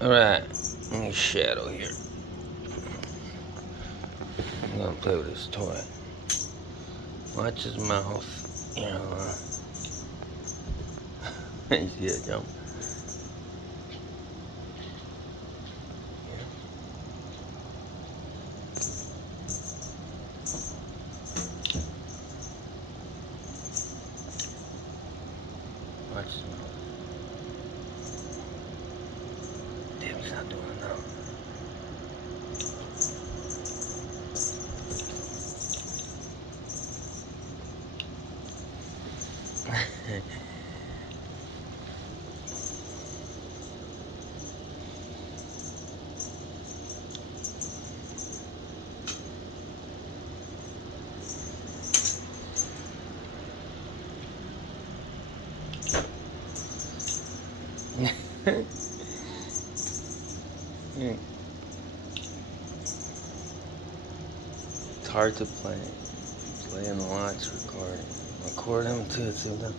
Alright, let me shadow here. I'm gonna play with this toy. Watch his mouth. You know, you see that jump? Yeah. Watch his mouth. Damn, he's not doing it now. It's hard to play. Play and watch, record. Record him too, sometimes.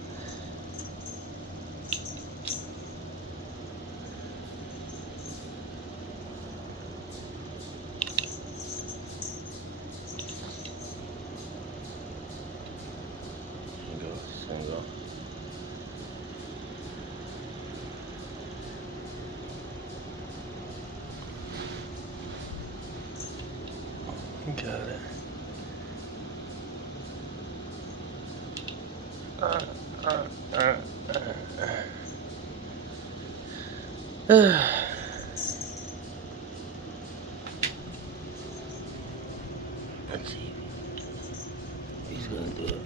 Go, just gonna go. Got it. Uh, uh, uh, Let's see. He's gonna do it.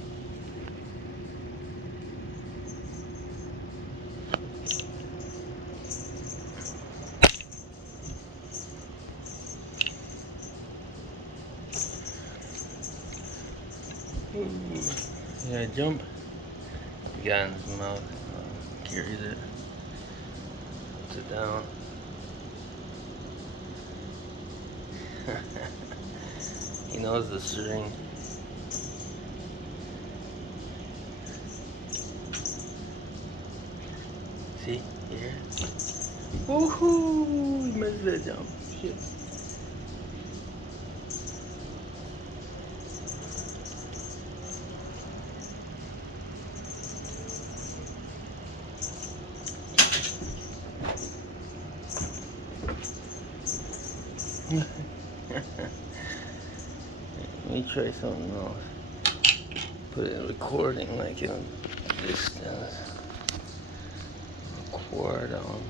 Yeah, jump. He got in his mouth. Carries it. Puts it down. He knows the string. See? Here. Woohoo! He missed that jump. Shit. Let me try something else. Put it in recording like in distance. Record on.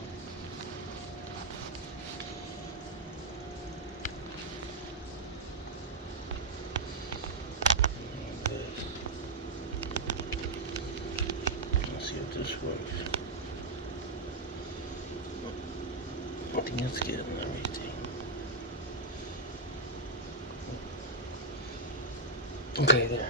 Let's see if this works. I think it's getting everything. Okay, there.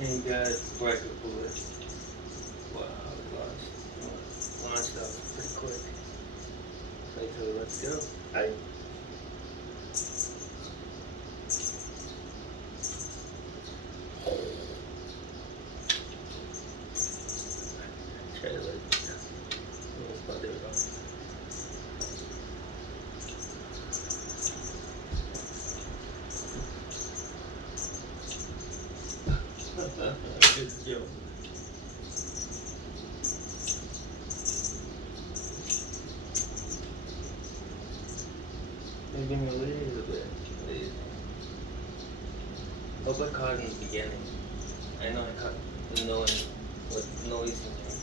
And guys, bracket bullet. Wow, launched up pretty quick. Right to the let's go. Hi. Try to let oh, there we go. Good joke. Maybe a little bit. Hope I caught in the beginning. I know I caught the noise, what noise it makes.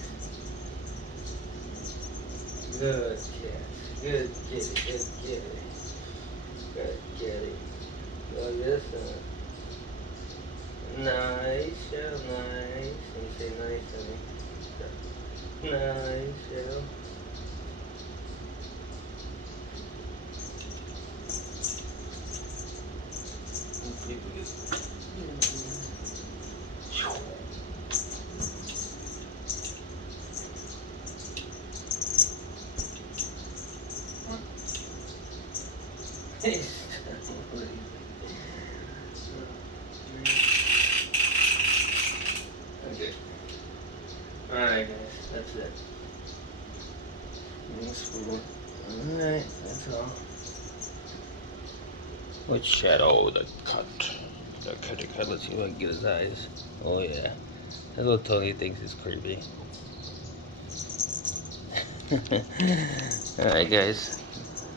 Good kid. Good kitty. Good kitty. Good kitty. Yes, nice, yeah, nice. And you say nice, honey. Nice, yeah. People get. Okay. Alright, guys, that's it. Alright, that's all. Which shadow? The cut. The cut. Let's see if I can get his eyes. Oh, yeah. That little Tony thinks it's creepy. Alright, guys.